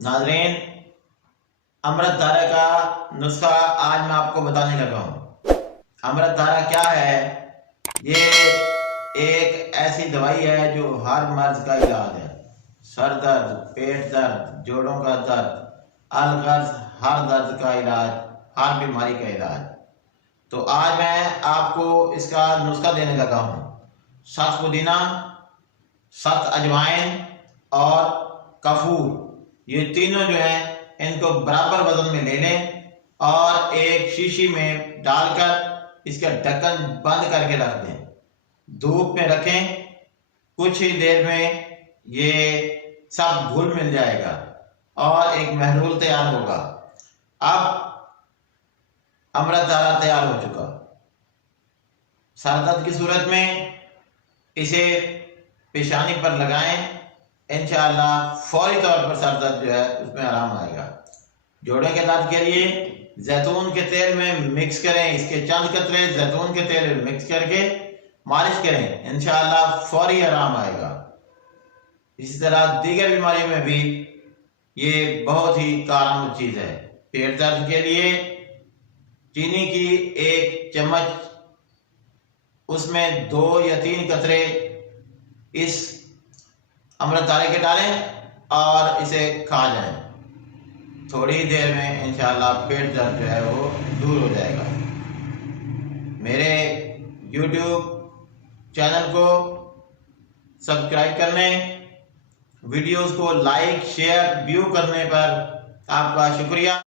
नाज़रीन, अमृतधारा का नुस्खा आज मैं आपको बताने लगा हूँ। अमृतधारा क्या है? ये एक ऐसी दवाई है जो हर मर्ज का इलाज है। सर दर्द, पेट दर्द, जोड़ों का दर्द, अलगर्ज हर दर्द का इलाज, हर बीमारी का इलाज। तो आज मैं आपको इसका नुस्खा देने लगा हूँ। 7 पुदीना, 7 अजवाइन और कपूर, ये तीनों जो है इनको बराबर वजन में ले लें और एक शीशी में डालकर इसका ढक्कन बंद करके रख दें। धूप में रखें, कुछ ही देर में ये सब घुल मिल जाएगा और एक महलूल तैयार होगा। अब अमृतधारा तैयार हो चुका। सर दर्द की सूरत में इसे पेशानी पर लगाएं, इंशाअल्लाह फौरी तौर पर सर दर्द जो है उसमें आराम आएगा। जोड़ों के दर्द के लिए जैतून के तेल में मिक्स करें, इसके चंद कतरे जैतून के तेल में मिक्स करके मालिश करें, इंशाअल्लाह फौरी आराम आएगा। इसी तरह दीगर बीमारियों में भी ये बहुत ही कारगर चीज़ है। पेट दर्द के लिए चीनी की 1 चम्मच, उसमें 2 या 3 कतरे इस अमृतधारा के डालें और इसे खा जाएं। थोड़ी देर में इंशाअल्लाह पेट दर्द जो है वो दूर हो जाएगा। मेरे YouTube चैनल को सब्सक्राइब करने, वीडियोस को लाइक शेयर व्यू करने पर आपका शुक्रिया।